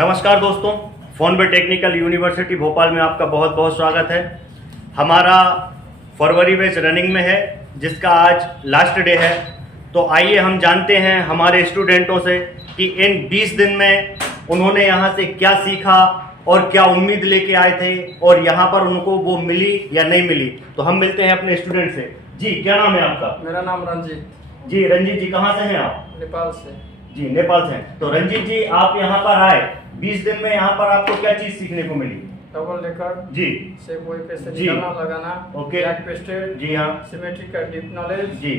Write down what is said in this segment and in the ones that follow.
नमस्कार दोस्तों, फोनवे टेक्निकल यूनिवर्सिटी भोपाल में आपका बहुत बहुत स्वागत है। हमारा फरवरी बैच रनिंग में है जिसका आज लास्ट डे है। तो आइए हम जानते हैं हमारे स्टूडेंटों से कि इन 20 दिन में उन्होंने यहाँ से क्या सीखा और क्या उम्मीद लेके आए थे और यहाँ पर उनको वो मिली या नहीं मिली। तो हम मिलते हैं अपने स्टूडेंट से। जी, क्या नाम है आपका? मेरा नाम रंजीत। जी रंजीत जी, कहाँ से हैं आप? नेपाल से। जी, नेपाल से हैं। तो रंजीत जी, आप यहाँ पर आए, 20 दिन में यहाँ पर आपको क्या चीज सीखने को मिली? डबल डेकर जी, से कोई कैसे जी, निकालना लगाना, ओके, बैक पेस्टेड, जी हाँ, सिमेट्रिक का डीप नॉलेज, जी,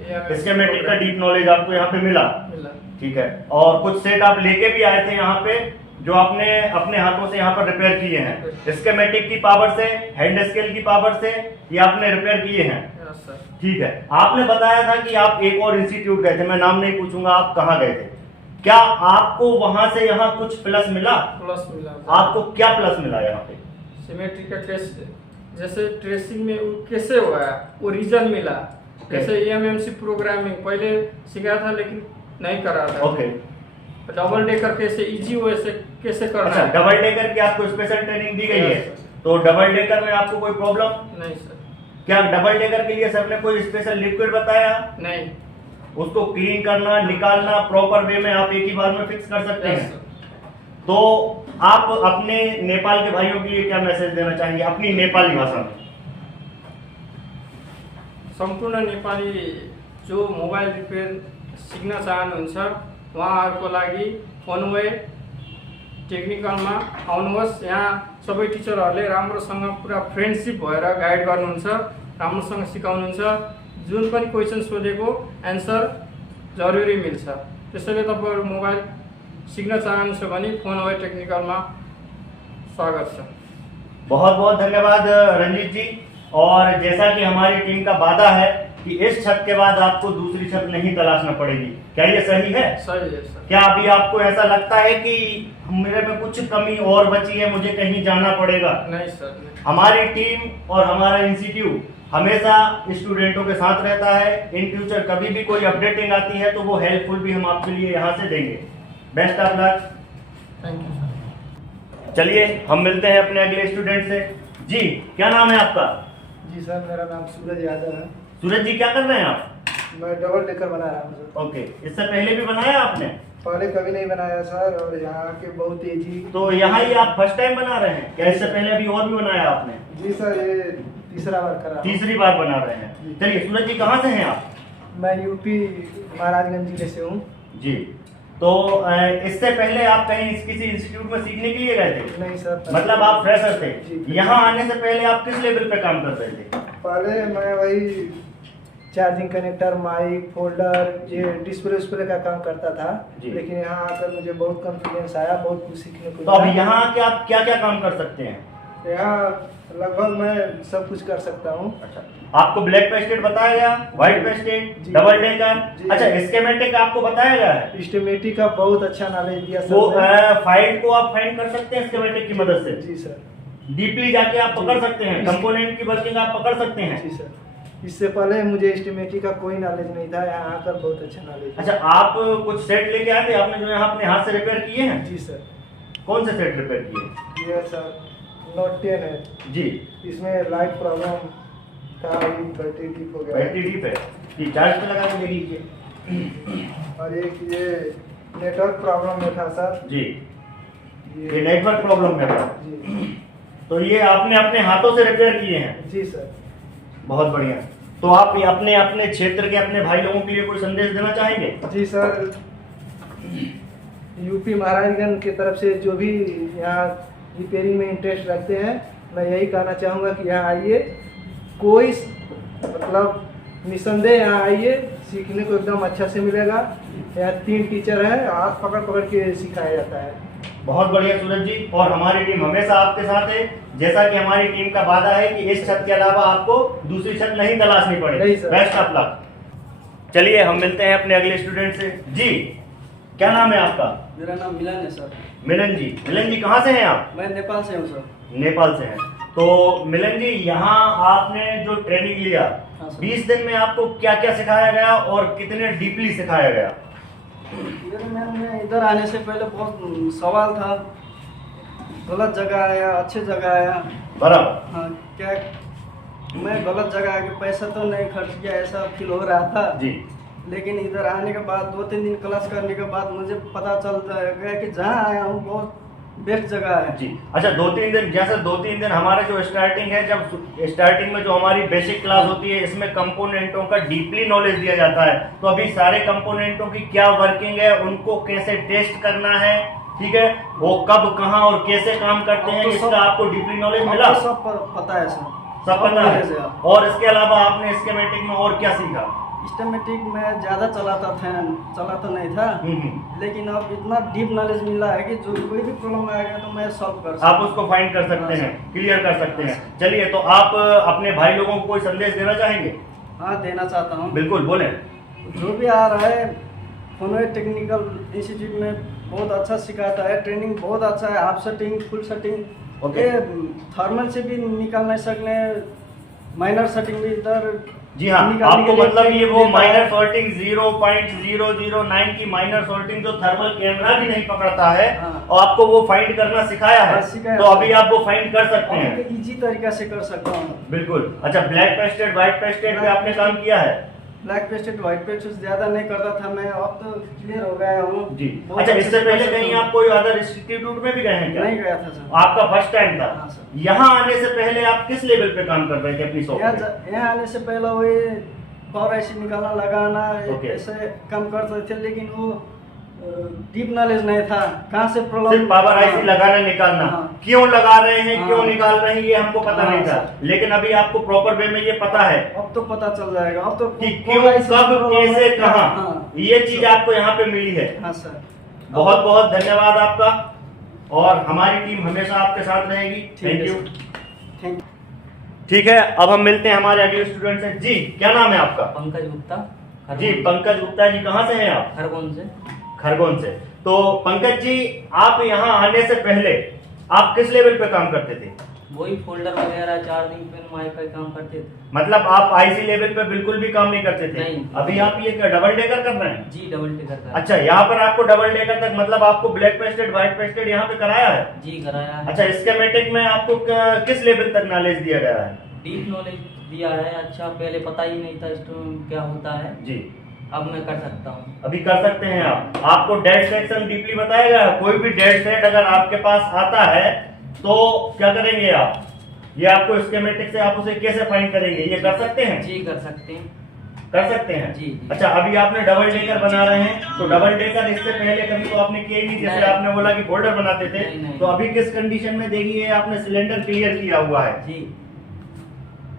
ये स्कीमेटिक का डीप नॉलेज आपको यहाँ पे मिला। मिला। ठीक है। और कुछ सेट आप लेके भी आए थे यहाँ पे जो आपने अपने हाथों से यहाँ पर रिपेयर किए हैं। स्कीमेटिक की पावर से, हैंड स्केल की पावर से ये आपने रिपेयर किए हैं। Yes sir. ठीक है। आपने बताया था कि आप एक और इंस्टीट्यूट गए थे, मैं नाम नहीं पूछूंगा, आप कहाँ गए थे? क्या आपको वहां से यहाँ कुछ प्लस मिला? प्लस मिला। आपको क्या प्लस मिला यहाँ पे? सिमेट्रिक का ट्रेस, जैसे ट्रेसिंग में वो कैसे हुआ है वो रीजन मिला। जैसे EMMC प्रोग्रामिंग पहले सिखाया था लेकिन नहीं करा था। ओके। डबल डेकर कैसे इजी वे से कैसे करना अच्छा, है। डबल डेकर की आपको स्पेशल ट्रेनिंग दी गई है। तो डबल डेकर में आपको कोई प्रॉब्लम? नहीं सर। क्या डबल डेकर के लिए सर ने कोई स्पेशल लिक्विड बताया? नहीं। उसको क्लीन करना, निकालना प्रॉपर वे में आप एक ही बार में फिक्स कर सकते यस हैं। सर। तो आप अपने नेपाल के भाइयों के लिए क्या मैसेज देना चाहेंगे अपनी नेपाली भाषा में? सम्पूर्ण नेपाली जो मोबाइल रिपेयर सिक्न चाहनुहुन्छ उहाँहरूको लागि फोनवे टेक्निकलमा आउनुहोस्। यहाँ सबै टिचरहरूले राम्रोसँग पुरा फ्रेन्डसिप भएर गाइड गर्नुहुन्छ, राम्रोसँग सिकाउनुहुन्छ। जुन पनि क्वेसन सोधेको एन्सर जरुरी मिल्छ। त्यसैले तपाईँहरू मोबाइल सिक्न चाहनुहुन्छ भने फोनवे टेक्निकलमा स्वागत छ। बहुत बहुत धन्यवाद रंजीत जी। और जैसा कि हमारी टीम का वादा है कि इस छत के बाद आपको दूसरी छत नहीं तलाशना पड़ेगी, क्या ये सही है? सही है सर। क्या अभी आपको ऐसा लगता है कि मेरे में कुछ कमी और बची है, मुझे कहीं जाना पड़ेगा? नहीं सर, नहीं। हमारी टीम और हमारा इंस्टीट्यूट हमेशा स्टूडेंटों के साथ रहता है। इन फ्यूचर कभी भी कोई अपडेटिंग आती है तो वो हेल्पफुल भी हम आपके लिए यहाँ से देंगे। Best of luck. Thank you sir. चलिए हम मिलते हैं अपने अगले स्टूडेंट से। जी, क्या नाम है आपका? जी सर, मेरा नाम सूरज यादव है। सूरज जी, क्या कर रहे हैं आप? मैं डबल डेकर बना रहा हूँ सर। ओके। इससे पहले भी बनाया आपने? पहले कभी नहीं बनाया सर, और यहाँ के बहुत तेजी। तो यहाँ ही आप फर्स्ट टाइम बना रहे हैं क्या? इससे पहले अभी और भी बनाया आपने? जी सर, ये तीसरा बार करा। तीसरी बार बना रहे हैं। चलिए सूरज जी, कहाँ से हैं आप? मैं यूपी महाराजगंज जिले से हूँ। जी। तो इससे पहले आप कहीं किसी इंस्टीट्यूट में सीखने के लिए गए थे? नहीं सर। मतलब आप फ्रेशर थे। जी। यहाँ आने से पहले आप किस लेवल पे काम कर रहे थे? पहले मैं वही चार्जिंग कनेक्टर, माइक, फोल्डर, ये डिस्प्ले का काम करता था। लेकिन यहाँ आकर मुझे बहुत कॉन्फिडेंस आया, बहुत कुछ सीखने को तो अब यहाँ आके आप क्या क्या काम कर सकते हैं? यहाँ लगभग मैं सब कुछ कर सकता हूँ। अच्छा, आपको ब्लैक पेस्टेड बताया गया, व्हाइट पेस्टेड, डबल डेकर। अच्छा, स्कीमेटिक आपको बताया गया है? स्कीमेटिक का बहुत अच्छा नॉलेज दिया सर। वो फाइल को आप फाइंड कर सकते हैं स्कीमेटिक की मदद से। जी सर। डीपली जाके आप पकड़ सकते हैं, कंपोनेंट की वर्किंग आप पकड़ सकते हैं। जी सर। इससे पहले मुझे स्टीमेटिक का कोई नॉलेज नहीं था, यहाँ आकर बहुत अच्छा नॉलेज। अच्छा, आप कुछ सेट लेके आए थे आपने जो यहाँ अपने हाथ से रिपेयर किए हैं? जी सर। कौन से सेट रिपेयर किए? ये सर नोट 10 है जी। इसमें लाइट प्रॉब्लम था, बैटरी डिप हो गया। बैटरी डिप है जी, चार्ज पे लगा के देख लीजिए। और एक ये नेटवर्क प्रॉब्लम में था सर। जी, ये नेटवर्क प्रॉब्लम में था। जी। तो ये आपने अपने हाथों से रिपेयर किए हैं? जी सर। बहुत बढ़िया। तो आप अपने अपने क्षेत्र के अपने भाई लोगों के लिए कोई संदेश देना चाहेंगे? जी सर, यूपी महाराजगंज की तरफ से जो भी यहाँ रिपेयरिंग में इंटरेस्ट रखते हैं, मैं यही कहना चाहूँगा कि यहाँ आइए, कोई मतलब निसंदेह यहाँ आइए, सीखने को एकदम अच्छा से मिलेगा। यहाँ 3 टीचर हैं, हाथ पकड़ पकड़ के सिखाया जाता है। बहुत बढ़िया सूरज जी। और हमारी टीम हमेशा आपके साथ है, जैसा कि हमारी टीम का वादा है कि इस छत के अलावा आपको दूसरी छत नहीं तलाशनी पड़ेगी। Best of luck. चलिए हम मिलते हैं अपने अगले स्टूडेंट से। जी, क्या नाम है आपका? मेरा नाम मिलन है सर। मिलन जी। मिलन जी, कहाँ से हैं आप? मैं नेपाल से हूँ सर। नेपाल से हैं। तो मिलन जी, यहाँ आपने जो ट्रेनिंग लिया, हाँ सर। 20 दिन में आपको क्या क्या सिखाया गया और कितने डीपली सिखाया गया? मैं इधर आने से पहले बहुत सवाल था, गलत जगह आया अच्छे जगह आया। बराबर। हाँ, क्या मैं गलत जगह आके पैसा तो नहीं खर्च किया ऐसा फील हो रहा था जी लेकिन इधर आने के बाद 2-3 दिन क्लास करने के बाद मुझे पता चलता गया कि जहाँ आया हूँ बहुत बेस्ट जगह है। जी। अच्छा, 2-3 दिन, जैसे 2-3 दिन हमारे जो स्टार्टिंग है, जब स्टार्टिंग में जो हमारी बेसिक क्लास होती है इसमें कंपोनेंटों का डीपली नॉलेज दिया जाता है, तो अभी सारे कंपोनेंटों की क्या वर्किंग है, उनको कैसे टेस्ट करना है, ठीक है, वो कब कहाँ और कैसे काम करते हैं, अब तो इसका आपको डीपली नॉलेज मिला? अब तो सब पता है सर, सब पता है। knowledge है। और इसके अलावा आपने स्कीमेटिक में और क्या सीखा? सिस्टमेटिक में ज़्यादा चलाता नहीं था लेकिन अब इतना डीप नॉलेज मिला है कि जो कोई भी प्रॉब्लम आएगा तो मैं सॉल्व कर सकता आप उसको फाइंड कर सकते हैं, क्लियर कर सकते हैं। चलिए, तो आप अपने भाई लोगों को कोई संदेश देना चाहेंगे? हाँ, देना चाहता हूँ। बिल्कुल, बोले। जो भी आ रहा है फोनवे टेक्निकल इंस्टीट्यूट में बहुत अच्छा सिखाता है, ट्रेनिंग बहुत अच्छा है, half setting full setting okay. Thermal से भी निकाल नहीं सकने, माइनर सेटिंग भी इधर जी हाँ, निकालने आपको के लिए मतलब ये वो देता है। माइनर सॉर्टिंग 0.009 की माइनर सॉर्टिंग जो थर्मल कैमरा भी नहीं पकड़ता है, हाँ। और आपको वो फाइंड करना सिखाया है, हाँ, सिखाया तो है। अभी आप वो फाइंड कर सकते हैं। इजी तरीका से कर सकता हूँ। बिल्कुल। अच्छा, ब्लैक पेस्टेड व्हाइट पेस्टेड पे आपने काम किया है? ब्लैक पेस्टेड व्हाइट पेस्टेड ज्यादा नहीं करता था मैं, अब तो क्लियर हो गया हूँ जी। बहुत अच्छा, अच्छे इससे से कर पहले सकता कहीं हूँ। आप कोई अदर इंस्टीट्यूट में भी गए हैं क्या? नहीं गया था सर। आपका फर्स्ट टाइम था? हाँ, सर। यहाँ आने से पहले आप किस लेवल पे काम कर रहे थे अपनी शॉप पे? यहाँ आने से पहले वही पावर ऐसे निकालना लगाना ओके। ऐसे काम करते थे लेकिन वो डीप नॉलेज नहीं था, कहाँ से प्रॉब्लम। सिर्फ पावर आईसी लगाना निकालना, हाँ। क्यों लगा रहे हैं, हाँ। क्यों निकाल रहे हैं, ये हमको पता हाँ, नहीं था, सर। लेकिन अभी आपको प्रॉपर वे में ये पता है अब तो पता चल जाएगा, अब तो कि क्यों, कब, कैसे, कहाँ, ये चीज आपको यहाँ पे मिली है। हाँ सर, बहुत बहुत धन्यवाद आपका, और हमारी टीम हमेशा आपके साथ रहेगी। Thank you. Thank you. ठीक है, अब हम मिलते हैं हमारे अगले स्टूडेंट से। जी, क्या नाम है आपका? पंकज गुप्ता। जी, पंकज गुप्ता जी, कहाँ से हैं आप? खरगोन से। खरगोन से। तो पंकज जी, आप यहाँ आने से पहले आप किस लेवल पे काम करते थे? वही फोल्डर वगैरह चार्जिंग पिन माइक का काम करते थे। मतलब आप आईसी लेवल पे बिल्कुल भी काम नहीं करते थे? नहीं। अभी आप ये डबल डेकर कर रहे हैं? जी, डबल टिकर का। अच्छा, यहाँ पर आपको डबल डेकर तक, मतलब आपको ब्लैक पेस्टेड व्हाइट पेस्टेड यहाँ पे कराया है? जी, कराया है। अच्छा, स्कीमेटिक में आपको किस लेवल तक नॉलेज दिया गया है? डीप नॉलेज दिया है। अच्छा, पहले पता ही नहीं था इसमें क्या होता है, जी, अब मैं कर सकता हूँ। अभी कर सकते हैं आप। आपको डेड सेक्शन डीपली बताया गया है? कोई भी डेड सेट अगर आपके पास आता है तो क्या करेंगे आप? ये आपको स्कीमेटिक से आप उसे कैसे फाइंड करेंगे, ये कर सकते हैं? जी, कर सकते हैं। कर सकते हैं। जी। अच्छा, अभी आपने डबल डेकर बना रहे हैं, तो डबल डेकर इससे पहले कभी तो आपने किया ही नहीं, जैसे नहीं। आपने बोला कि फोल्डर बनाते थे, नहीं। तो अभी किस कंडीशन में देखिए आपने सिलेंडर क्लियर किया हुआ है। जी।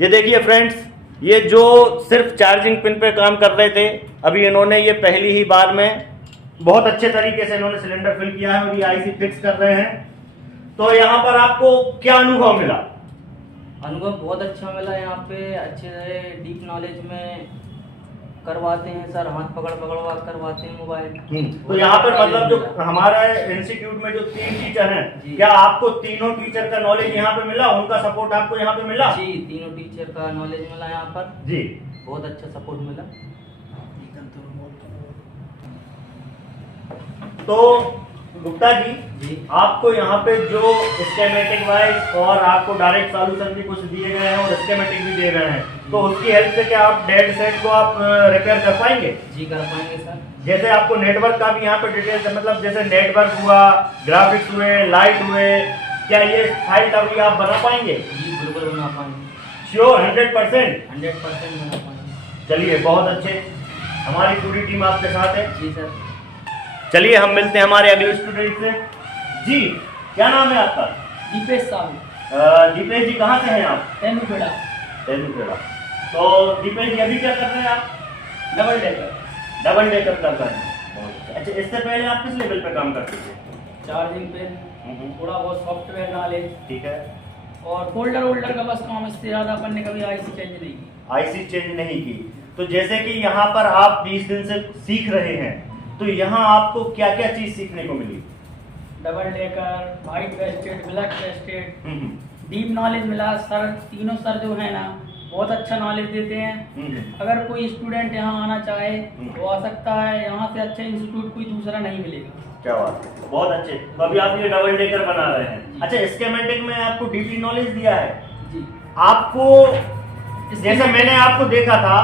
ये देखिए फ्रेंड्स, ये जो सिर्फ चार्जिंग पिन पे काम कर रहे थे, अभी इन्होंने ये पहली ही बार में बहुत अच्छे तरीके से इन्होंने सिलेंडर फिल किया है और ये आईसी फिक्स कर रहे हैं। तो यहाँ पर आपको क्या अनुभव मिला? अनुभव बहुत अच्छा मिला। यहाँ पे अच्छे से डीप नॉलेज में करवाते हैं सर, हाथ पकड़वा करवाते हैं मोबाइल। तो यहाँ पर मतलब जो हमारा इंस्टीट्यूट में जो 3 टीचर हैं, जी। क्या आपको तीनों टीचर का नॉलेज यहाँ पे मिला, उनका सपोर्ट आपको यहाँ पे मिला? जी, तीनों टीचर का नॉलेज मिला यहाँ पर। जी, बहुत अच्छा सपोर्ट मिला। तो गुप्ता जी, जी। आपको यहाँ पे जो स्कीमेटिक वाइज और आपको डायरेक्ट सॉल्यूशन भी कुछ दिए गए हैं और स्कीमेटिक भी दे गए हैं, तो उसकी हेल्प से क्या आप डेड सेट को आप रिपेयर कर पाएंगे? जी, कर पाएंगे सर। जैसे आपको नेटवर्क का भी यहाँ पे डिटेल्स है, मतलब जैसे नेटवर्क हुआ, ग्राफिक्स हुए, लाइट हुए, क्या ये फाइल अभी आप बना पाएंगे? जी, बिल्कुल बना पाएंगे। श्योर, 100%? 100% बना पाएंगे। चलिए, बहुत अच्छे, हमारी पूरी टीम आपके साथ है। जी सर। चलिए, हम मिलते हैं हमारे अगले स्टूडेंट से। जी, क्या नाम है आपका? दीपेश साहू, दीपेश जी, कहाँ से हैं आप? तेंदुपेड़ा, तेंदुपेड़ा। तो दीपेश जी, अभी क्या कर रहे हैं आप? डबल डेकर, डबल डेकर कर रहे हैं। बहुत अच्छा। अच्छा, इससे पहले आप किस लेवल पे काम करते थे? चार्जिंग पिन, थोड़ा बहुत सॉफ्टवेयर नॉलेज ठीक है। और फोल्डर वोल्डर का बस काम, इससे ज़्यादा अपन ने कभी आईसी चेंज नहीं की। आईसी चेंज नहीं की। तो जैसे कि यहाँ पर आप 20 दिन से सीख रहे हैं, तो यहाँ आपको क्या क्या चीज सीखने को मिली? Double decker, white vested, black vested, hmm, deep knowledge मिला। सर तीनों सर जो है ना, बहुत अच्छा नॉलेज देते हैं। अगर कोई स्टूडेंट यहाँ आना चाहे तो आ सकता है, यहाँ से अच्छा इंस्टीट्यूट कोई दूसरा नहीं मिलेगा। क्या बात है, बहुत अच्छे। तो अभी आप ये डबल डेकर बना रहे हैं। अच्छा, स्कीमेटिक में आपको डीपली नॉलेज दिया है जी। आपको, जैसे मैंने आपको देखा था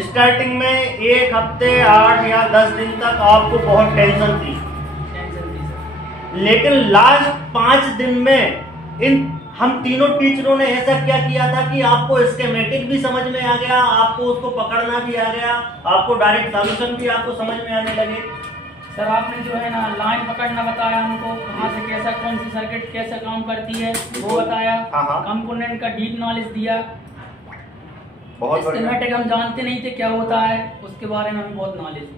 स्टार्टिंग में 1 हफ्ते 8 या 10 दिन तक आपको बहुत टेंशन थी, लेकिन लास्ट 5 दिन में इन हम तीनों टीचरों ने ऐसा क्या किया था कि आपको स्कीमेटिक भी समझ में आ गया, आपको उसको पकड़ना भी आ गया, आपको डायरेक्ट सॉल्यूशन भी आपको समझ में आने लगे। सर आपने जो है ना लाइन पकड़ना बताया हमको, कहाँ से कैसा कौन सी सर्किट कैसे काम करती है वो बताया, हाँ। कंपोनेंट का डीप नॉलेज दिया। बहुत बढ़िया स्कीमेटिक हम जानते नहीं थे क्या होता है, उसके बारे में हमें बहुत नॉलेज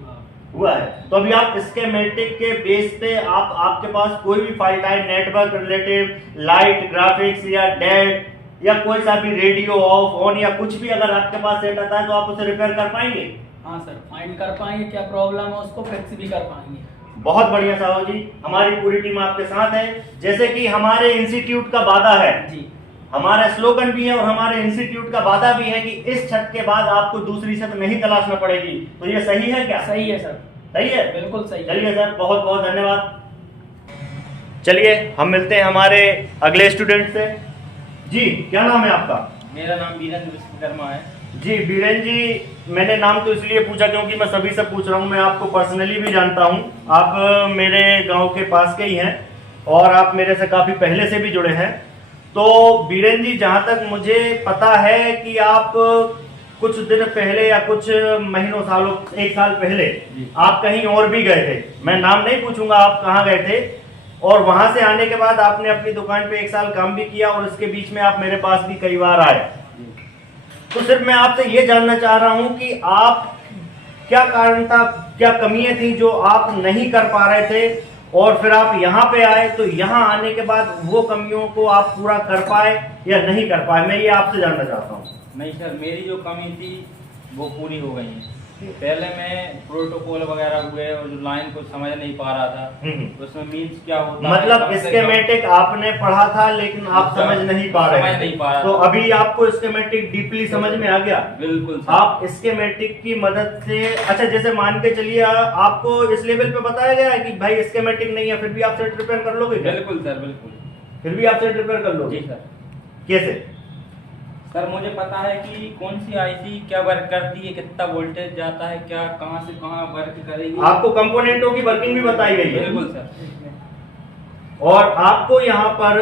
हुआ है। तो अभी आप स्कीमेटिक के बेस पे आपके पास कोई भी फाल्ट आए, नेटवर्क रिलेटिव, लाइट, ग्राफिक्स या डेड या कोई सा भी रेडियो ऑफ ऑन या कुछ भी अगर आपके पास सेट आता है तो आप उसे रिपेयर कर पाएंगे। हाँ सर, फाइंड कर पाएंगे क्या प्रॉब्लम है, उसको फिक्स भी कर पाएंगे। बहुत बढ़िया साहू जी, हमारी पूरी टीम आपके साथ है। जैसे कि हमारे इंस्टीट्यूट का वादा है जी, हमारा स्लोगन भी है और हमारे इंस्टीट्यूट का वादा भी है कि इस छत के बाद आपको दूसरी छत नहीं तलाशना पड़ेगी। तो ये सही है क्या? सही है सर, सही है, बिल्कुल सही। चलिए सर, बहुत बहुत धन्यवाद। चलिए हम मिलते हैं हमारे अगले स्टूडेंट से। जी, क्या नाम है आपका? मेरा नाम वीरेंद्र विश्वकर्मा है। जी वीरेंद्र जी, मैंने नाम तो इसलिए पूछा क्योंकि मैं सभी से पूछ रहा हूँ, मैं आपको पर्सनली भी जानता हूँ, आप मेरे गांव के पास के ही हैं और आप मेरे से काफ़ी पहले से भी जुड़े हैं। तो वीरेंद्र जी, जहाँ तक मुझे पता है कि आप कुछ दिन पहले या कुछ महीनों सालों 1 साल पहले आप कहीं और भी गए थे, मैं नाम नहीं पूछूंगा आप कहाँ गए थे, और वहां से आने के बाद आपने अपनी दुकान पे 1 साल काम भी किया और उसके बीच में आप मेरे पास भी कई बार आए। तो सिर्फ मैं आपसे ये जानना चाह रहा हूं कि आप क्या कारण था, क्या कमियां थी जो आप नहीं कर पा रहे थे और फिर आप यहाँ पे आए, तो यहाँ आने के बाद वो कमियों को आप पूरा कर पाए या नहीं कर पाए, मैं ये आपसे जानना चाहता हूँ। नहीं सर, मेरी जो कमी थी वो पूरी हो गई है। पहले मैं प्रोटोकॉल वगैरह हुए और जो लाइन को समझ नहीं पा रहा था, तो उसमें मीन्स क्या होता है, मतलब स्कीमेटिक आपने पढ़ा था लेकिन आप समझ नहीं पा रहे थे। तो अभी आपको स्कीमेटिक डीपली समझ में आ गया? बिल्कुल सर। आप स्कीमेटिक की मदद से, अच्छा जैसे मान के चलिए आपको इस लेवल पे बताया गया है कि भाई स्कीमेटिक नहीं है फिर भी आप सेट रिपेयर कर लोगे क्या? बिल्कुल सर, बिल्कुल। फिर भी आप सेट रिपेयर कर लोगे? जी सर। कैसे? सर मुझे पता है कि कौन सी आईसी क्या वर्क करती है, कितना वोल्टेज जाता है, क्या कहाँ से कहाँ वर्क करेगी। आपको कंपोनेंटों की वर्किंग भी बताई गई है? बिल्कुल सर। और आपको यहाँ पर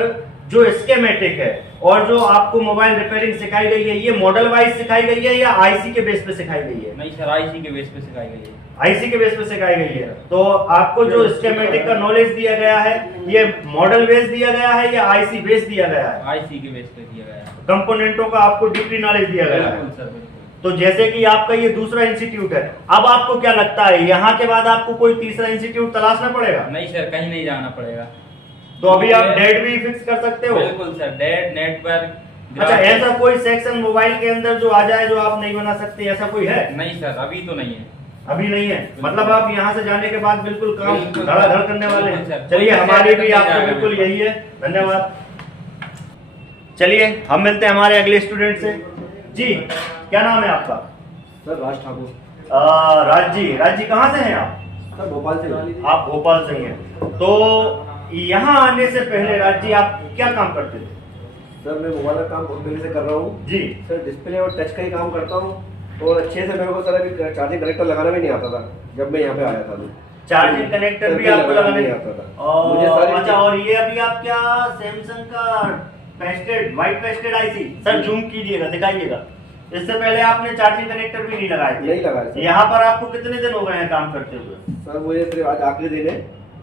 जो स्कीमेटिक है और जो आपको मोबाइल रिपेयरिंग सिखाई गई है, ये मॉडल वाइज सिखाई गई है या आईसी के बेस पे सिखाई गई है? नहीं सर, आईसी के बेस पे सिखाई गई है। आईसी के बेस पे सिखाई गई है। तो आपको जो स्कीमेटिक का नॉलेज दिया गया है, ये मॉडल बेस दिया गया है या आईसी बेस दिया गया है? आईसी के बेस पे दिया गया है। कंपोनेंटों का आपको डीपली नॉलेज दिया गया है। बिल्कुल सर, बिल्कुल। तो जैसे कि आपका ये दूसरा इंस्टीट्यूट है, अब आपको क्या लगता है यहाँ के बाद आपको कोई तीसरा इंस्टीट्यूट तलाशना पड़ेगा? नहीं सर, कहीं नहीं जाना पड़ेगा। तो अभी आप डेट भी फिक्स कर सकते हो? बिल्कुल सर, डेट, नेटवर्क। अच्छा, ऐसा कोई सेक्शन मोबाइल के अंदर जो आ जाए जो आप नहीं बना सकते, ऐसा कोई है? नहीं सर, अभी तो नहीं है। अभी नहीं है, मतलब आप यहाँ से जाने के बाद बिल्कुल काम बिल्कुल। धड़ाधड़ करने वाले बिल्कुल हैं। सर। चलिए, कोई हमारी भी नहीं आपको जाएगा बिल्कुल मेरे यही है। धन्यवाद। चलिए हम मिलते हैं हमारे अगले स्टूडेंट से। जी, क्या नाम है आपका? सर राज ठाकुर। राज जी कहाँ से हैं आप? सर भोपाल से। आप भोपाल से ही हैं। तो यहाँ आने से पहले राज जी आप क्या काम करते थे? सर मैं मोबाइल का काम बहुत पहले से कर रहा हूँ जी। सर, डिस्प्ले और टच का ही काम करता हूँ और अच्छे से मेरे को सर अभी चार्जिंग कनेक्टर लगाना भी नहीं आता था जब मैं यहाँ पे आया था। चार्जिंग कनेक्टर भी आपको लगाने नहीं आता था? मुझे सारी अच्छा, और ये अभी आप क्या सैमसंग का pasted, white pasted IC, sir zoom कीजिएगा, दिखाइएगा। इससे पहले आपने चार्जिंग कनेक्टर भी नहीं लगाए थे? नहीं लगाया सर। यहाँ पर आपको कितने दिन हो गए हैं काम करते हुए? सर मुझे सिर्फ आज आखिरी दिन है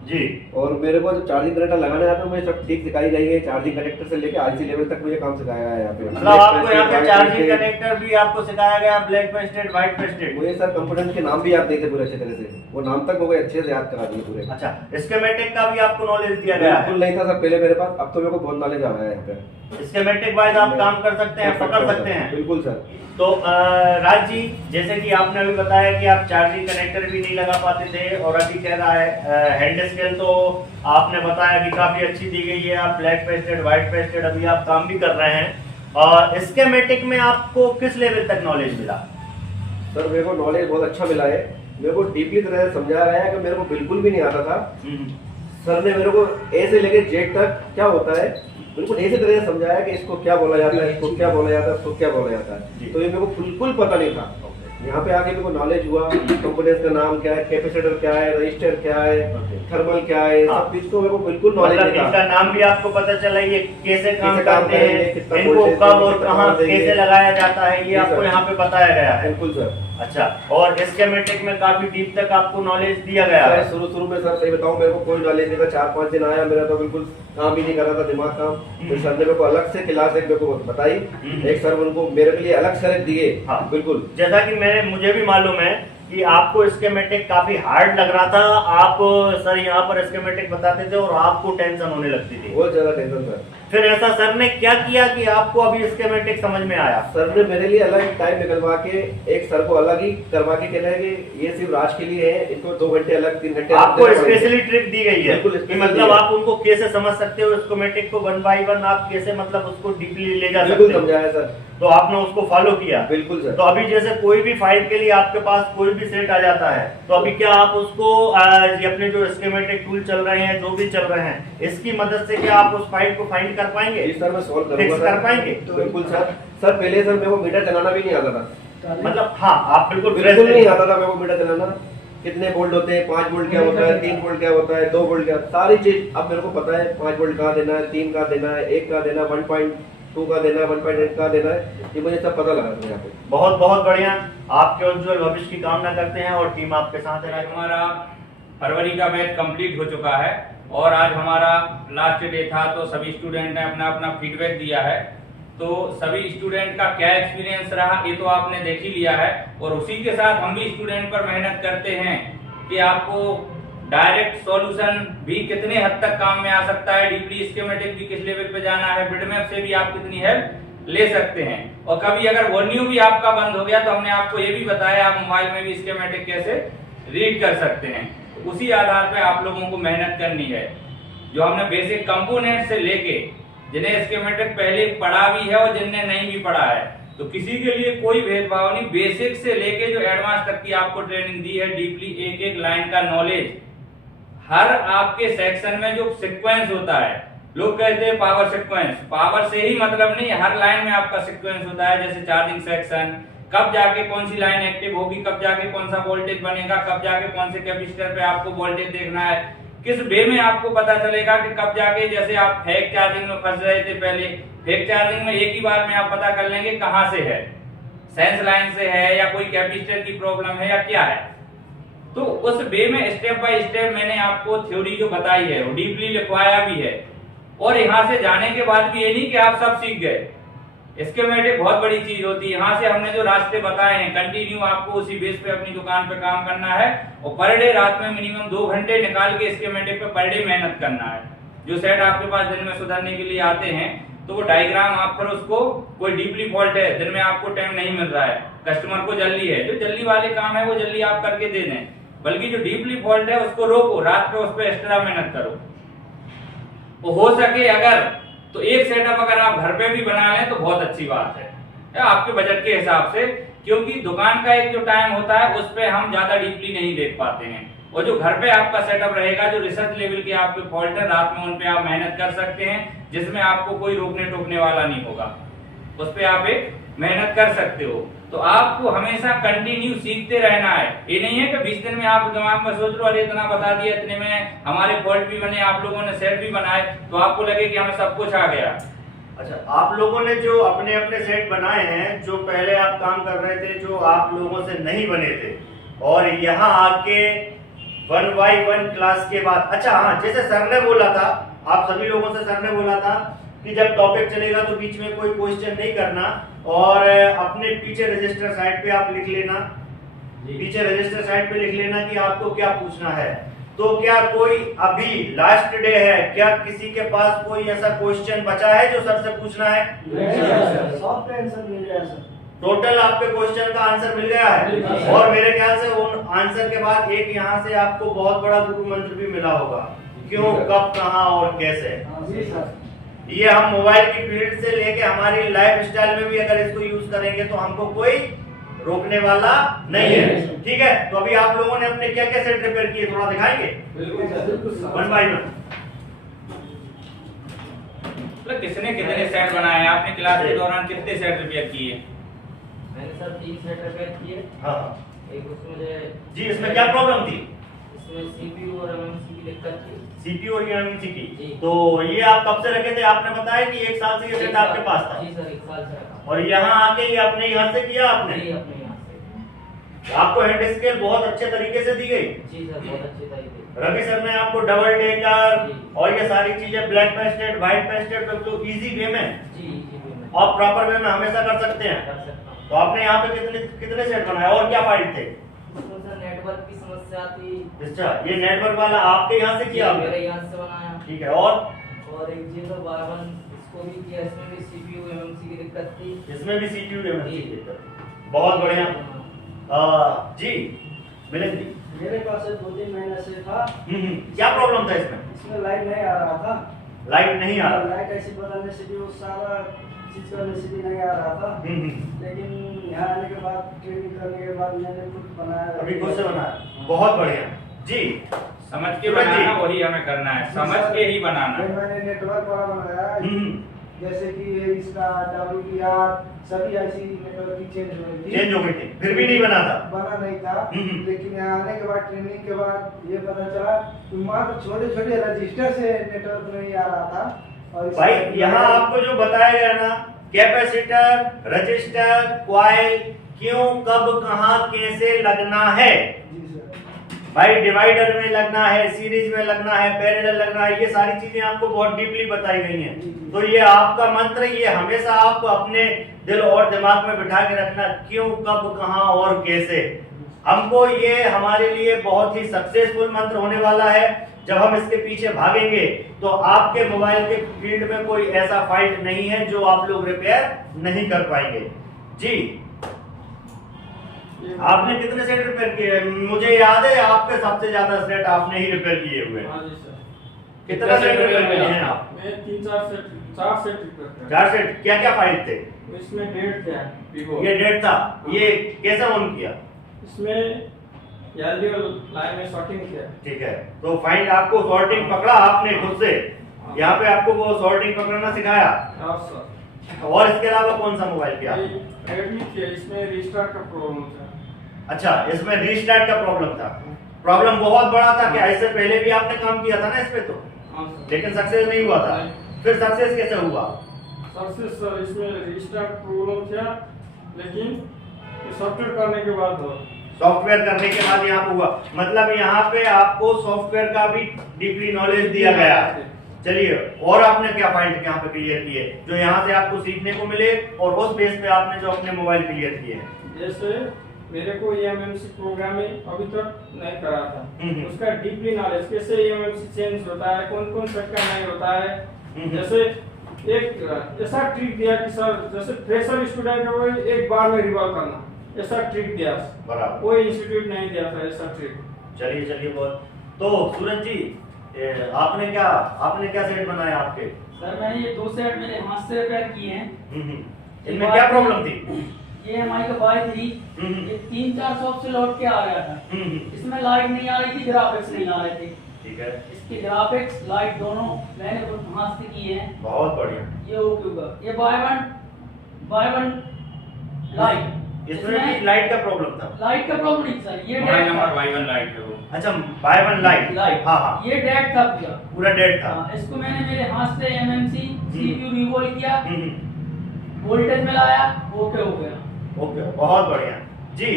जी। और मेरे को जो चार्जिंग कनेक्टर लगाने आता है मुझे सब ठीक सिखाई गई है। चार्जिंग कनेक्टर से लेके आईसी लेवल तक मुझे काम सिखाया है यहाँ पे। मतलब आपको यहाँ पे चार्जिंग कनेक्टर भी आपको सिखाया गया, ब्लैक पेस्टेड, व्हाइट पेस्टेड? मुझे सर कंपोनेंट के नाम भी याद नहीं थे पूरे अच्छे तरह से, वो नाम तक वो अच्छे से याद करा दिए पूरे। अच्छा, स्कीमेटिक का भी आपको नॉलेज दिया गया है? बिल्कुल नहीं था सर पहले मेरे पास, अब तो मेरे को बहुत नॉलेज आ रहा है यहाँ पे। स्कीमेटिक वाइज आप काम कर सकते हैं, पकड़ सकते हैं? बिल्कुल सर। तो राज जी, जैसे कि आपने अभी बताया कि आप चार्जिंग कनेक्टर भी नहीं लगा पाते थे और अभी कह रहा है हैंड स्केल तो आपने बताया कि काफी अच्छी दी गई है, आप ब्लैक पेस्टेड, व्हाइट पेस्टेड अभी आप काम भी कर रहे हैं। और स्कीमेटिक में आपको किस लेवल तक नॉलेज मिला? सर मेरे को नॉलेज बहुत अच्छा मिला है। मेरे को डीपली तरह से समझाया गया है कि मेरे को बिल्कुल भी नहीं आता था। सर ने मेरे को ए से लेके जेड तक क्या होता है बिल्कुल ऐसे तरह से समझाया कि इसको क्या बोला जाता है, इसको क्या बोला जाता है, इसको क्या बोला जाता है। तो ये मेरे को बिल्कुल पता नहीं था। यहाँ पे आके मेरे को नॉलेज हुआ, कंपोनेंट्स का नाम क्या है, कैपेसिटर क्या है, रजिस्टर क्या है, थर्मल क्या है, सब चीज को मेरे को बिल्कुल नॉलेज मतलब इनका नाम भी आपको पता चला, ये कैसे काम करते हैं, इनको कब और कहाँ कैसे लगाया जाता है, ये आपको यहाँ पे बताया गया है। बिल्कुल सर। अच्छा, और स्कीमेटिक में काफी डीप तक आपको नॉलेज दिया गया है? शुरू में सर सही बताऊं मेरे को कोई नॉलेज नहीं था। 4-5 दिन आया, मेरा तो बिल्कुल काम ही नहीं कर रहा था, दिमाग काम। तो सर ने मेरे को अलग से क्लास एक मेरे को बताई, एक सर उनको मेरे के लिए अलग सर दिए। हाँ बिल्कुल, जैसा कि मुझे भी मालूम है कि आपको स्कीमेटिक काफी हार्ड लग रहा था, आप सर यहाँ पर स्कीमेटिक बताते थे और आपको टेंशन होने लगती थी। बहुत ज्यादा टेंशन सर। फिर ऐसा सर ने क्या किया कि आपको अभी स्कीमेटिक समझ में आया? सर ने मेरे लिए अलग टाइम निकलवा के एक सर को अलग ही करवा के कहना है कि ये सिर्फ राज के लिए है, इनको 2 घंटे अलग 3 घंटे आपको स्पेशली ट्रिक दी गई है बिल्कुल, कि मतलब आप उनको कैसे समझ सकते हो, स्कीमेटिक को 1 बाय 1 आप कैसे मतलब उसको डीपली ले जा सकते बिल्कुल हो। समझाया सर। तो आपने उसको फॉलो किया? बिल्कुल सर। तो अभी जैसे कोई भी फाइल के लिए आपके पास कोई भी सेट आ जाता है, तो अभी क्या आप उसको ये अपने जो स्कीमेटिक टूल चल रहे हैं, जो भी चल रहे हैं, इसकी मदद से क्या आप उस फाइल को फाइंड कर पाएंगे? जी सर, मैं सॉल्व करूंगा। फिक्स कर पाएंगे? बिल्कुल सर। सर पहले सर मेरे को मीटर चलाना भी नहीं आता था। मतलब हाँ, आप बिल्कुल नहीं आता था मेरे को मीटर चलाना। कितने वोल्ट होते हैं, 5 वोल्ट क्या होता है, 3 वोल्ट क्या होता है, 2 वोल्ट क्या, सारी चीज अब मेरे को पता है। 5 वोल्ट कहाँ देना है, 3 कहाँ देना है, 1 कहाँ देना है, 1.2 का देना है, 1.8 का देना है, ये मुझे सब पता लगा यहाँ पे। बहुत बहुत बढ़िया, आपके उज्जवल भविष्य की कामना करते हैं और टीम आपके साथ है। हमारा फरवरी का बैच कंप्लीट हो चुका है और आज हमारा लास्ट डे था, तो सभी स्टूडेंट ने अपना अपना फीडबैक दिया है। तो सभी स्टूडेंट का क्या एक्सपीरियंस रहा ये तो आपने देख ही लिया है, और उसी के साथ हम भी स्टूडेंट पर मेहनत करते हैं कि आपको डायरेक्ट सॉल्यूशन भी कितने हद तक काम में आ सकता है, डीपली स्कीमेटिक भी किस लेवल पे जाना है, बिटमैप से भी आप कितनी हेल्प ले सकते हैं। और कभी अगर वॉल्यूम भी आपका बंद हो गया तो हमने आपको ये भी बताया आप मोबाइल में भी स्कीमेटिक कैसे रीड कर सकते हैं। उसी आधार पे आप लोगों को मेहनत करनी है। जो हमने बेसिक कंपोनेंट से लेके जिन्हें स्कीमेटिक पहले पढ़ा भी है और जिन्हें नहीं भी पढ़ा है, तो किसी के लिए कोई भेदभाव नहीं। बेसिक से लेके जो एडवांस तक की आपको ट्रेनिंग दी है, डीपली एक एक लाइन का नॉलेज, हर आपके सेक्शन में जो सीक्वेंस होता है, लोग कहते हैं पावर सीक्वेंस, पावर से ही मतलब नहीं, हर लाइन में आपका सीक्वेंस होता है। जैसे चार्जिंग सेक्शन, कब जाके कौन सी लाइन एक्टिव होगी, कब जाके कौन सा वोल्टेज बनेगा, कब जाके कौन से कैपेसिटर पे आपको वोल्टेज देखना है, किस वे में आपको पता चलेगा कि कब जाके, जैसे आप फेक चार्जिंग में फंस रहे थे पहले, फेक चार्जिंग में एक ही बार में आप पता कर लेंगे कहां से है, सेंस लाइन से है या कोई कैपेसिटर की प्रॉब्लम है या क्या है। तो उस वे में स्टेप बाय स्टेप मैंने आपको थ्योरी जो बताई है वो डीपली लिखवाया भी है। और यहाँ से जाने के बाद भी ये नहीं कि आप सब सीख गए, स्कीमेटिक बहुत बड़ी चीज होती है। यहाँ से हमने जो रास्ते बताए हैं, कंटिन्यू आपको उसी बेस पे अपनी दुकान पे काम करना है और पर डे रात में मिनिमम 2 घंटे निकाल के स्कीमेटिक पे पर डे मेहनत करना है। जो सेट आपके पास दिन में सुधारने के लिए आते हैं तो वो डायग्राम आप फिर उसको, कोई डीपली फॉल्ट है, दिन में आपको टाइम नहीं मिल रहा है, कस्टमर को जल्दी है, जो जल्दी वाले काम है वो जल्दी आप करके दे दें, बल्कि जो डीपली फॉल्ट है उसको रोको, रात पे उस पर एक्स्ट्रा मेहनत करो। वो हो सके अगर तो एक सेटअप अगर आप घर पे भी बना लें तो बहुत अच्छी बात है आपके बजट के हिसाब से, क्योंकि दुकान का एक जो टाइम होता है उस पे हम ज्यादा डीपली नहीं देख पाते हैं। और जो घर पे आपका सेटअप रहेगा, जो रिसर्च लेवल के आपके फॉल्ट है, रात में उन पे आप मेहनत कर सकते हैं, जिसमें आपको कोई रोकने टोकने वाला नहीं होगा, उस पे आप एक मेहनत कर सकते हो। तो आपको हमेशा कंटिन्यू सीखते रहना है। ये नहीं है कि 20 दिन में आप दिमाग में सोच लो अरे इतना बता दिया, इतने में हमारे फॉल्ट भी बने, आप लोगों ने सेट भी बनाए, तो आपको लगे कि हमें सब कुछ आ गया। अच्छा, आप लोगों ने जो अपने अपने सेट बनाए हैं, जो पहले आप काम कर रहे थे, जो आप लोगों से नहीं बने थे, और यहाँ आके 1 by 1 क्लास के बाद, अच्छा हाँ, जैसे सर ने बोला था, आप सभी लोगों से सर ने बोला था कि जब टॉपिक चलेगा तो बीच में कोई क्वेश्चन नहीं करना और अपने पीछे रजिस्टर साइड पे आप लिख लेना, पीछे रजिस्टर साइड पे लिख लेना कि आपको क्या पूछना है। तो क्या कोई अभी लास्ट डे है, क्या किसी के पास कोई ऐसा क्वेश्चन बचा है जो सर से पूछना है? सॉफ्ट आंसर मिल गया सर। टोटल आपके क्वेश्चन का आंसर मिल गया है, और मेरे ख्याल से उन आंसर के बाद एक यहाँ से आपको बहुत बड़ा गुरु मंत्र भी मिला होगा, क्यों, कब, कहाँ और कैसे। ये हम मोबाइल की फील्ड से लेके हमारी लाइफ स्टाइल में भी अगर इसको यूज करेंगे तो हमको कोई रोकने वाला नहीं है। ठीक है, तो अभी आप लोगों ने अपने क्या क्या सेट रिपेयर किए थोड़ा दिखाएंगे वन बाय वन। मतलब किसने कितने सेट बनाए? आपने क्लास के दौरान कितने सेट रिपेयर किए? मैंने सर 3 सेट रिपेयर किए। हाँ एक उसमें जी, इसमें क्या प्रॉब्लम थी? इसमें सीपीयू और एमएमसी की दिक्कत थी। सीपीयू और एमएमसी की। जी। तो ये आप कब से रखे थे? आपने बताया कि 1 साल से ये सेट आपके पास था। जी सर, 1 साल से रखा। और यहाँ आके ये अपने यहाँ से किया आपने? जी, अपने यहाँ से। आपको हैंड स्केल बहुत अच्छे तरीके से दी गई। जी सर, बहुत अच्छे तरीके से। रवि सर ने आपको डबल टेकर जी। और ये सारी चीजें ब्लैक पेस्टेड, व्हाइट पेस्टेड तो इजी वे में जी में और प्रॉपर वे में हमेशा कर सकते हैं। कर सकता हूँ। तो आपने यहाँ पे कितने सेट बनाए और क्या फाइट थे? उसमें सर नेटवर्क की समस्या थी। अच्छा, ये नेटवर्क वाला आपके यहाँ से किया मेरे आपने? यहाँ से बनाया। ठीक है, और एक चीज तो बार इसको भी किया, इसमें भी सीपीयू एमएमसी की दिक्कत थी। इसमें भी सीपीयू एमएमसी जी। बहुत बढ़िया। जी मिलिंद जी, मेरे पास 2-3 महीने से था। क्या प्रॉब्लम था इसमें? इसमें लाइट नहीं आ रहा था। लाइट नहीं आ रहा? लाइट ऐसे बदलने से भी वो सारा चीज करने से भी नहीं आ रहा था। लेकिन यहाँ आने के बाद ट्रेनिंग करने के बाद मैंने खुद बनाया। अभी खुद से बनाया, बहुत बढ़िया जी। समझ के बनाना, वही हमें करना है, समझ के ही बनाना। मैंने नेटवर्क वाला बनाया, जैसे कि इसका WPR सभी ऐसी नेटवर्क की चेंज हो गई थी, फिर भी नहीं बना था? बना नहीं था। लेकिन यहाँ आने के बाद ट्रेनिंग के बाद ये पता चला कि मात्र छोटे छोटे रजिस्टर से नेटवर्क नहीं आ रहा था। और भाई यहाँ आपको जो बताया गया ना, कैपेसिटर, रजिस्टर, कॉइल क्यों, कब, कहाँ, कैसे लगना है। जी सर, भाई डिवाइडर में लगना है, सीरीज में लगना है, पैरेलल लगना है, ये सारी चीजें आपको बहुत डीपली बताई गई हैं। तो ये आपका मंत्र, ये हमेशा आपको अपने दिल और दिमाग में बिठा के रखना, क्यों, कब, कहाँ और कैसे। हमको ये हमारे लिए बहुत ही सक्सेसफुल मंत्र होने वाला है। जब हम इसके पीछे भागेंगे तो आपके मोबाइल के फील्ड में कोई ऐसा फाइट नहीं है जो आप लोग रिपेयर नहीं कर पाएंगे। जी, आपने कितने सेट रिपेयर किए? मुझे याद है आपके सबसे ज्यादा सेट आपने ही रिपेयर किए हुए हैं। हाँ जी सर। कितना सेट रिपेयर किए हैं आप? मैं 4 सेट रिपेयर किया। 4 सेट। क्या क्या फाइट थे? इसमें डेट था वीवो। ये डेट था। ये कैसे ऑन किया? इसमें एलडीओ लाइन में शॉर्टिंग किया। ठीक है, तो फाइंड आपको सॉर्टिंग पकड़ा आपने खुद से, यहाँ पे आपको वो सॉर्टिंग पकड़ना सिखाया। हाँ सर। और इसके अलावा कौन सा मोबाइल किया? रेडमी किया, इसमें रिस्टार्ट का प्रॉब्लम था। अच्छा, इसमें रीस्टार्ट का प्रॉब्लम था। प्रॉब्लम बहुत बड़ा था क्या? इससे पहले भी आपने काम किया था ना इस पे तो, हाँ सर। लेकिन सक्सेस नहीं हुआ था। फिर सक्सेस कैसे हुआ? सबसे सर इसमें रिस्टार्ट प्रॉब्लम था, लेकिन सॉफ्टवेयर करने के बाद हुआ। सॉफ्टवेयर करने के बाद यहाँ पे हुआ, मतलब यहाँ पे आपको सॉफ्टवेयर का भी डीपली नॉलेज दिया गया। चलिए, और आपने क्या फाइंड यहाँ पे क्लियर किए जो यहाँ से आपको सीखने को मिले और उस बेस पे आपने जो अपने मोबाइल क्लियर किए हैं? जैसे मेरे को एमएमसी प्रोग्रामिंग अभी तक नहीं करा था, उसका डीपली नॉलेज कैसे एमएमसी चेंज होता है, कौन कौन सेट का नहीं होता है। जैसे एक ऐसा ट्रिक दिया कि सर, जैसे फ्रेशर स्टूडेंट है वो एक बार में रिवॉल्व करना, ऐसा ट्रिक दिया बराबर। कोई इंस्टीट्यूट नहीं दिया था ऐसा ट्रिक। चलिए चलिए, बहुत। तो सूरज जी, आपने क्या सेट बनाया आपके? सर मैंने ये 2 सेट मेरे हाथ से रिपेयर किए हैं। इनमें क्या प्रॉब्लम थी? ये हमारी का बाई थी, ये 3-4 शॉप से लौट के आ गया था। इसमें लाइट नहीं आ रही थी, ग्राफिक्स नहीं आ रहे थे। ठीक है, इसके ग्राफिक्स लाइट दोनों मैंने खुद हाथ से किए हैं। बहुत बढ़िया। ये ओके होगा। ये बाय वन लाइट, इसमें भी लाइट का प्रॉब्लम था? लाइट का प्रॉब्लम नहीं सर, ये mobile dead number Y1 light है वो। अच्छा, बाय वन लाइट। हाँ हाँ, ये डेड था पूरा डेड था। इसको मैंने मेरे हाथ से एमएमसी सीपीयू रिवॉल्व किया, वोल्टेज में लाया, ओके हो गया। ओके, बहुत बढ़िया जी।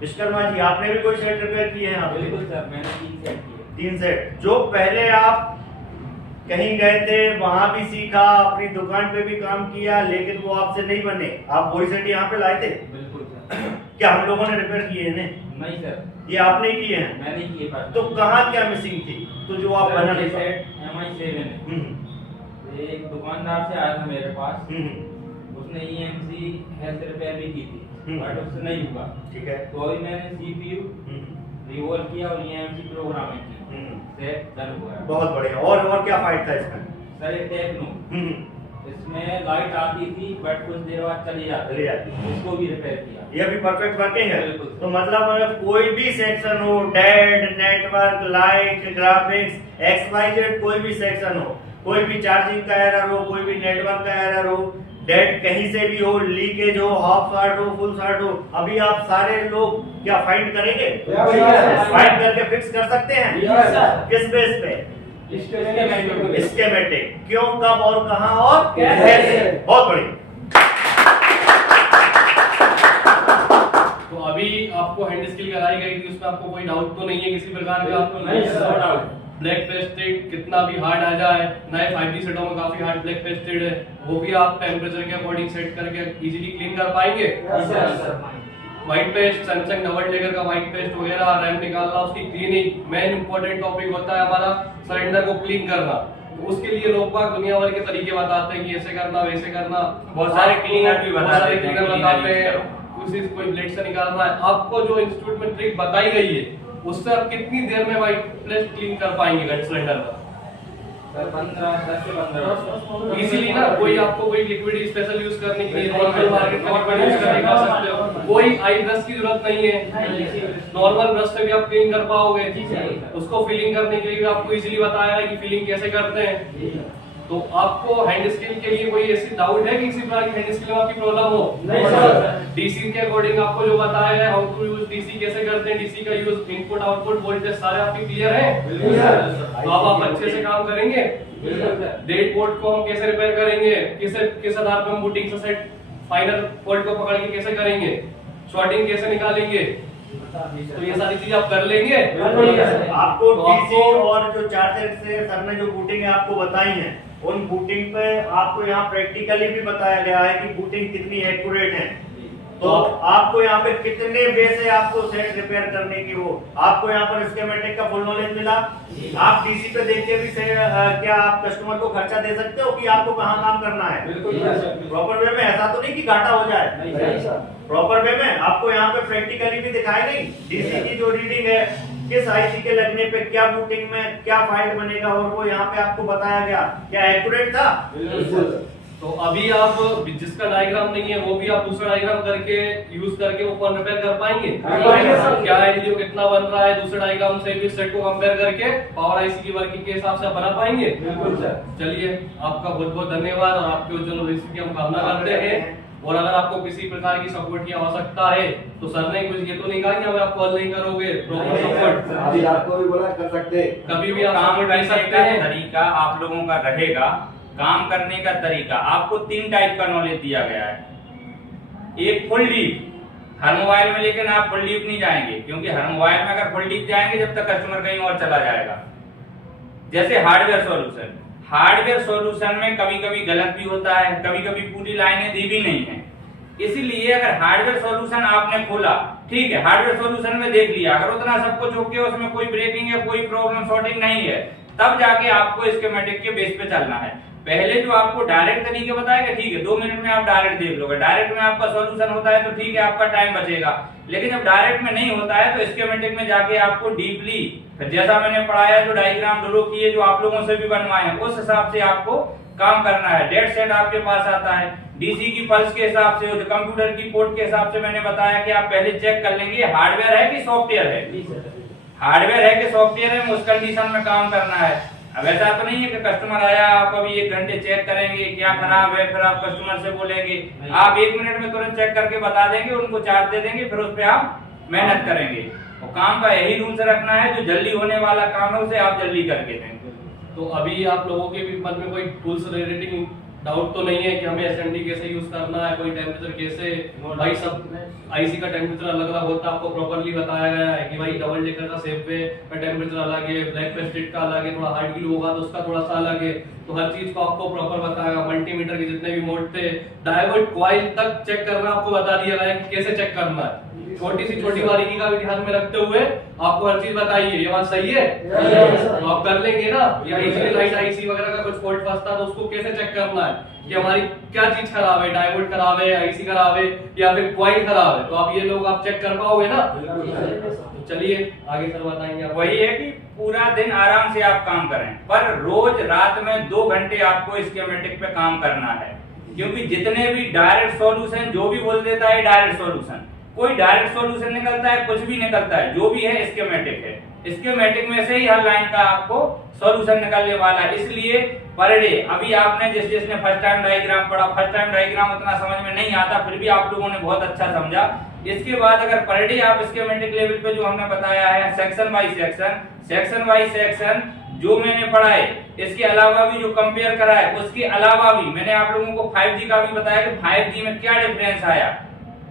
विश्वकर्मा जी, आपने भी कोई सेट रिपेयर किए हैं? आपने? बिल्कुल सर, मैंने 3 सेट किए। 3 सेट। जो पहले आप कहीं गए थे वहां भी सीखा, अपनी दुकान पे भी काम किया, लेकिन वो आपसे नहीं बने, आप वही सेट यहाँ पे लाए थे? बिल्कुल सर। क्या हम लोगों ने रिपेयर किए हैं? नहीं सर, ये आपने ही किए हैं? मैंने किए पर। तो कहाँ क्या मिसिंग थी तो जो आप बना नहीं पाए? सेट MI7 है। एक दुकानदार से आया था मेरे पास, उसने EMC हेल्थ रिपेयर भी की थी, बट उससे नहीं हुआ। ठीक है, तो अभी मैंने CPU रिवॉल्व किया और EMC प्रोग्रामिंग की, सेट डन हुआ है। बहुत बढ़िया। और क्या फाइट था इसमें? सर ये टेक्नो, इसमें लाइट आती थी बट कुछ देर बाद चली जाती, इसको भी रिपेयर किया। ये भी परफेक्ट वर्किंग है। बिल्कुल। तो मतलब कोई भी सेक्शन हो, dead, network, light, graphics, XYZ कोई भी सेक्शन हो, कोई भी चार्जिंग का एरर हो, कोई भी नेटवर्क का एरर हो, डेड कहीं से भी हो, लीकेज हो, हाफ शॉर्ट हो, फुल शॉर्ट हो, अभी आप सारे लोग क्या फाइंड करेंगे? फाइंड करके फिक्स कर सकते हैं। किस बेस पे? स्कीमेटिक। क्यों, कब और कहां और कैसे। बहुत बढ़िया। तो अभी आपको हैंड स्किल कराई गई थी, उसमें आपको कोई डाउट तो नहीं है किसी प्रकार का? नहीं सर। ब्लैक पेस्टेड कितना भी हार्ड आ जाए, नए 5G सेटों में काफी हार्ड ब्लैक पेस्टेड है, वो भी आप टेम्परेचर के अकॉर्डिंग सेट करके इजीली क्लीन कर पाएंगे। White paste, Samsung double decker का व्हाइट पेस्ट वगैरह, रैम निकालना, उसकी क्लीनिंग, मेन इंपॉर्टेंट टॉपिक होता है हमारा सिलेंडर को क्लीन करना। तो उसके लिए लोग बाग दुनिया भर के तरीके बताते हैं कि ऐसे करना वैसे करना, बहुत सारे क्लीनर भी बताते हैं। कोई ब्लेड से निकाल रहा है, आपको जो इंस्टीट्यूट में ट्रिक बताई गई है उससे आप कितनी देर में व्हाइट पेस्ट क्लीन कर पाएंगे सिलेंडर का? 10 से 15 इजीली ना, कोई आपको कोई लिक्विड स्पेशल यूज करने के लिए नॉर्मल मार्केट का लिक्विड यूज करने का सकते हो, कोई आई ब्रश की जरूरत नहीं है, नॉर्मल ब्रश से भी आप क्लीन कर पाओगे। उसको फिलिंग करने के लिए भी आपको इजीली बताया है कि फिलिंग कैसे करते हैं। तो आपको हैंड स्किल के लिए कोई ऐसी डाउट है कि किसी प्रकार की हैंड स्किल में आपकी प्रॉब्लम हो? नहीं सर। डीसी के अकॉर्डिंग आपको जो बताया है, हाउ टू यूज डीसी, कैसे करते हैं डीसी का यूज, इनपुट आउटपुट वोल्टेज सारे आपके क्लियर हैं? तो अब आप अच्छे से काम करेंगे। डेड बोर्ड को हम कैसे रिपेयर करेंगे, किस आधार पर हम बूटिंग से सेट फाइनल बोर्ड को पकड़ के कैसे करेंगे, शॉर्टिंग कैसे निकालेंगे, तो ये सारी चीज आप कर लेंगे। आपको तो डीसी और जो चार्जर से सर ने जो बूटिंग है आपको बताई है, उन बूटिंग पे आपको यहाँ प्रैक्टिकली भी बताया गया है कि बूटिंग कितनी एक्यूरेट है। तो आपको यहाँ पे कितने वे से आपको सेट रिपेयर करने की वो आपको यहाँ पर स्कीमेटिक का फुल नॉलेज मिला। आप डीसी पे देख के भी क्या आप कस्टमर को खर्चा दे सकते हो कि आपको कहाँ काम करना है प्रॉपर वे में? ऐसा तो नहीं कि घाटा हो जाए। प्रॉपर वे में आपको यहाँ पे प्रैक्टिकली भी दिखाया नहीं, डीसी की जो रीडिंग है, किस आईसी के लगने पे क्या बूटिंग में क्या फाइल बनेगा, और वो यहाँ पे आपको बताया गया। क्या एक्यूरेट था? तो अभी आप जिसका डायग्राम नहीं है वो भी आप दूसरा डायग्राम करके यूज करके वो फोन रिपेयर कर पाएंगे। क्या एलईडी कितना बन रहा है, दूसरे डायग्राम से भी सेट को कंपेयर करके पावर आईसी की वर्किंग के हिसाब से आप बना पाएंगे। चलिए, आपका बहुत बहुत धन्यवाद और आपके उज्जवल भविष्य की हम कामना करते हैं। और अगर आपको किसी प्रकार की सपोर्ट की आवश्यकता है तो सर ने कुछ ये तो नहीं कहा कि हमें आप कॉल नहीं करोगे, प्रॉपर सपोर्ट अभी आपको भी बोला कर सकते हैं, कभी भी आप काम सपोर्ट करने कर सकते का हैं। तरीका आप लोगों का रहेगा। काम करने का तरीका आपको 3 टाइप का नॉलेज दिया गया है। एक फुल डीप, हर मोबाइल में, लेकिन आप फुल डीप नहीं जाएंगे, क्योंकि हर मोबाइल में अगर फुल डीप जाएंगे जब तक कस्टमर कहीं और चला जाएगा। जैसे हार्डवेयर सॉल्यूशन में कभी कभी गलत भी होता है, कभी कभी पूरी लाइनें दी भी नहीं है। इसीलिए अगर हार्डवेयर सॉल्यूशन आपने खोला, ठीक है, हार्डवेयर सॉल्यूशन में देख लिया, अगर उतना सब कुछ ओके, उसमें कोई ब्रेकिंग है, कोई प्रॉब्लम शॉर्टिंग नहीं है, तब जाके आपको स्कीमेटिक के बेस पे चलना है। पहले जो आपको डायरेक्ट तरीके बताएगा, ठीक है, 2 मिनट में आप डायरेक्ट देख लोगे, डायरेक्ट में आपका सॉल्यूशन होता है तो ठीक है, आपका टाइम बचेगा। लेकिन जब डायरेक्ट में नहीं होता है तो स्कीमेटिक में जाके आपको डीपली, जैसा मैंने पढ़ाया, जो डायग्राम ड्रॉ किए, जो आप लोगों से भी बनवाए हैं, उस हिसाब से आपको काम करना है। डेट सेट आपके पास आता है, डीसी की पल्स के हिसाब से, जो कंप्यूटर की पोर्ट के हिसाब से मैंने बताया कि आप पहले चेक कर लेंगे हार्डवेयर है कि सॉफ्टवेयर है। हार्डवेयर है कि सॉफ्टवेयर है, उस कंडीशन में काम करना है। अब ऐसा तो नहीं है कि कस्टमर आया, आप अभी 1 घंटे चेक करेंगे क्या खराब है, फिर आप कस्टमर से बोलेंगे, आप 1 मिनट में तुरंत चेक करके बता देंगे, उनको चार्ज दे देंगे, फिर उस पर आप मेहनत करेंगे। और काम का यही रूल्स रखना है, जो जल्दी होने वाला काम है उसे आप जल्दी करके दें। तो अभी आप लोगों के भी मन में कोई टूल्स रिलेटेड डाउट तो नहीं है कि हमें एसएमडी कैसे यूज करना है, कोई टेम्परेचर कैसे, भाई सब आईसी का टेम्परेचर अलग अलग होता है, आपको प्रॉपर्ली बताया गया है कि भाई डबल डेकर का सेफ वे का टेम्परेचर अलग है, ब्लैक पेस्टेड का अलग है, थोड़ा हार्ड ग्लू होगा तो उसका थोड़ा सा अलग है। तो हर चीज को आपको प्रॉपर बताएगा। मल्टीमीटर के जितने भी मोड थे, डायोड कॉइल तक चेक करना आपको बता दिया गया है कि कैसे चेक करना है। छोटी सी छोटी बारीकी का भी ध्यान में रखते हुए आपको हर चीज बताइए। ये बात सही है? तो आप कर लेंगे ना। या इजीली लाइट आईसी वगैरह का कुछ फॉल्ट फंसता तो उसको कैसे चेक करना है कि हमारी क्या चीज खराब है, डायोड खराब है, आईसी खराब है या फिर कॉइल खराब है, तो आप ये लोग आप चेक कर पाओगे ना। चलिए आगे सर बताएंगे। वही है कि पूरा दिन आराम से आप काम करें, पर रोज रात में 2 घंटे आपको स्कीमेटिक पे काम करना है। क्योंकि जितने भी डायरेक्ट सॉल्यूशन, जो भी बोल देता है डायरेक्ट सॉल्यूशन, कोई डायरेक्ट सॉल्यूशन निकलता है, कुछ भी निकलता है, जो भी है स्कीमेटिक है। स्कीमेटिक में से ही हर लाइन का आपको सॉल्यूशन निकलने वाला है। इसलिए पर डे, अभी आपने जिसने फर्स्ट टाइम डायग्राम पढ़ा, फर्स्ट टाइम डायग्राम उतना समझ में नहीं आता, फिर भी आप लोगों ने बहुत अच्छा समझा। इसके बाद अगर पर डे आप स्कीमेटिक लेवल पे जो हमने बताया है सेक्शन बाय सेक्शन जो मैंने पढ़ा है, इसके अलावा भी जो कंपेयर करा है, उसके अलावा भी मैंने आप लोगों को 5G का भी बताया कि 5G में क्या डिफरेंस आया,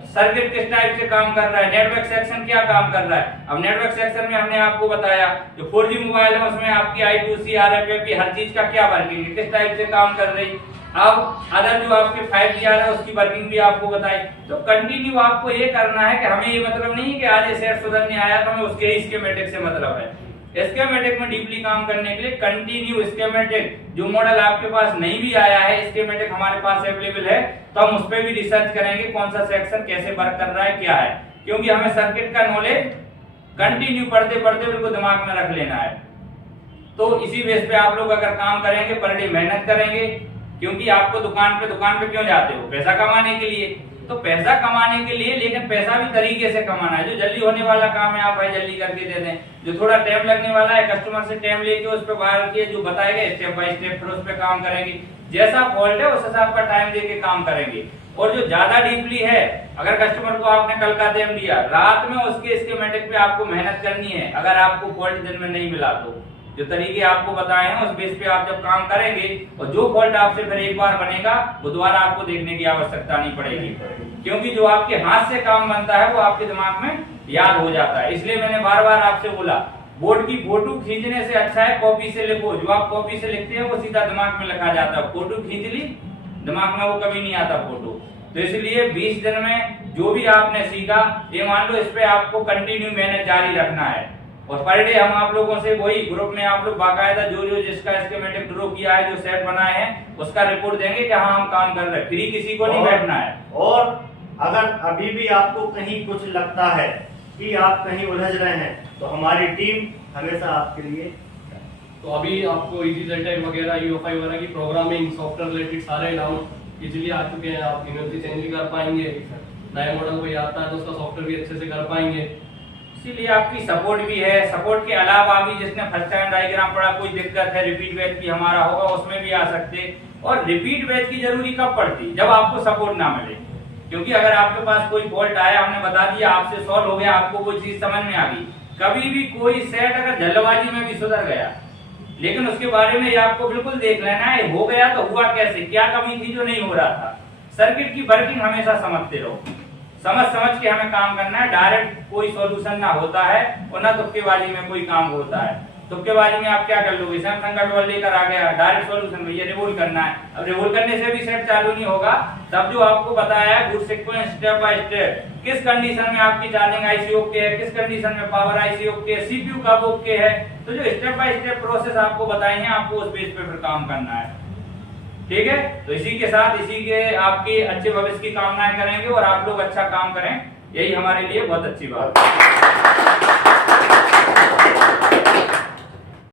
सर्किट किस टाइप से काम कर रहा है, नेटवर्क सेक्शन क्या काम कर रहा है। अब नेटवर्क सेक्शन में हमने आपको बताया जो 4G मोबाइल है उसमें आपकी I2C RFFP हर चीज का क्या वर्किंग है, किस टाइप से काम कर रही। अब अदर जो आपके 5G आ रहा है उसकी वर्किंग भी आपको बताई। तो कंटिन्यू आपको ये करना है कि हमें ये मतलब नहीं है कि आज ये सेट सुधरने आया तो हमें उसके ही स्कीमेटिक से मतलब है। स्कीमेटिक में डीपली काम करने के लिए कंटिन्यू स्कीमेटिक, जो मॉडल आपके पास नहीं भी आया है, स्कीमेटिक हमारे पास अवेलेबल है, तो हम उस पर भी रिसर्च करेंगे कौन सा सेक्शन कैसे वर्क कर रहा है, क्या है। क्योंकि हमें सर्किट का नॉलेज कंटिन्यू पढ़ते पढ़ते उनको दिमाग में रख लेना है। तो इसी बेस पे आप लोग अगर काम करेंगे, पर डे मेहनत करेंगे, क्योंकि आपको दुकान पे क्यों जाते हो, पैसा कमाने के लिए। तो पैसा कमाने के लिए, लेकिन पैसा भी तरीके से कमाना है। जो जल्दी होने वाला काम है आप भाई जल्दी करके दे दें, जो थोड़ा टाइम लगने वाला है कस्टमर से टाइम लेके उस पर बाहर के जो बताएगा स्टेप बाय स्टेप, फिर उस पर काम करेंगे। जैसा फॉल्ट है उस हिसाब का टाइम देके काम करेंगे। और जो ज्यादा डीपली है, अगर कस्टमर को आपने कल का टाइम दिया, रात में उसके स्कीमेटिक पे आपको मेहनत करनी है। अगर आपको फॉल्ट दिन में नहीं मिला तो जो तरीके आपको बताए हैं उस बेस पे आप जब काम करेंगे, और जो फॉल्ट आपसे फिर एक बार बनेगा वो दोबारा आपको देखने की आवश्यकता नहीं पड़ेगी। क्योंकि जो आपके हाथ से काम बनता है वो आपके दिमाग में याद हो जाता है। इसलिए मैंने बार बार आपसे बोला, बोर्ड की फोटो खींचने से अच्छा है कॉपी से लिखो। जो आप कॉपी से लिखते हैं वो सीधा दिमाग में लिखा जाता है, फोटो खींच ली दिमाग में वो कभी नहीं आता फोटो। तो इसलिए 20 दिन में जो भी आपने सीखा, ये मान लो इस पे आपको कंटिन्यू मेहनत जारी रखना है। और पर डे हम आप लोगों से वही ग्रुप में आप लोग बाकायदा जो जिसका स्कीमेटिक ड्रॉ किया है, जो सेट बनाए हैं, उसका रिपोर्ट देंगे कि हाँ हम काम कर रहे हैं। फ्री किसी को नहीं बैठना है। और अगर अभी भी आपको कहीं कुछ लगता है कि आप कहीं उलझ रहे हैं, तो हमारी टीम हमेशा आपके लिए। तो अभी आपको इजी टाइप वगैरह, UFI वगैरह की प्रोग्रामिंग, सॉफ्टवेयर रिलेटेड सारे डाउट इजीली आ चुके हैं। आप ईमेल से चेंज भी कर पाएंगे, नया मॉडल कोई आता है तो उसका सॉफ्टवेयर भी अच्छे से कर पाएंगे। इसीलिए आपकी सपोर्ट भी है। सपोर्ट के अलावा भी जिसने फर्स्ट टाइम डायग्राम पढ़ा, कोई दिक्कत है, रिपीट बैच भी हमारा होगा, उसमें भी आ सकते। और रिपीट बैच की जरूरी कब पड़ती, जब आपको सपोर्ट ना मिले। क्योंकि अगर आपके पास कोई फॉल्ट आया, हमने बता दिया, आपसे सॉल्व हो गया, आपको वो चीज समझ में आ गई, कभी भी कोई सेट अगर जल्दबाजी में भी सुधर गया, लेकिन उसके बारे में आपको बिल्कुल देख लेना है हो गया तो हुआ कैसे, क्या कमी थी जो नहीं हो रहा था। सर्किट की वर्किंग हमेशा समझते रहो, समझ के हमें काम करना है। डायरेक्ट कोई सॉल्यूशन ना होता है और ना तुक्केबाजी में कोई काम होता है। तुक्केबाजी में आप क्या कर लोगे, सैमसंग का डॉल लेकर आ गया, डायरेक्ट सॉल्यूशन में ये रिवोल्व करना है। अब रिवोल्व करने से भी सेट चालू नहीं होगा। तब जो आपको बताया है good sequence, step by step, किस कंडीशन में आपकी चार्जिंग आईसी ओके है, किस कंडीशन में पावर आईसी ओके है, सीपीयू कब ओके है, तो जो स्टेप बाय स्टेप प्रोसेस आपको बताए हैं, आपको उस बेस पे फिर काम करना है। ठीक है, तो इसी के साथ इसी के आपके अच्छे भविष्य की कामनाएं करेंगे और आप लोग अच्छा काम करें, यही हमारे लिए बहुत अच्छी बात है।